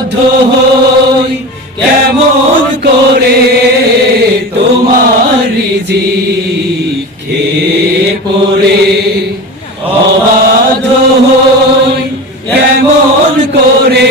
অবাধ্য হই কেমন করে তোমার রিজি খে পড়ে। অবাধ হই কেমন করে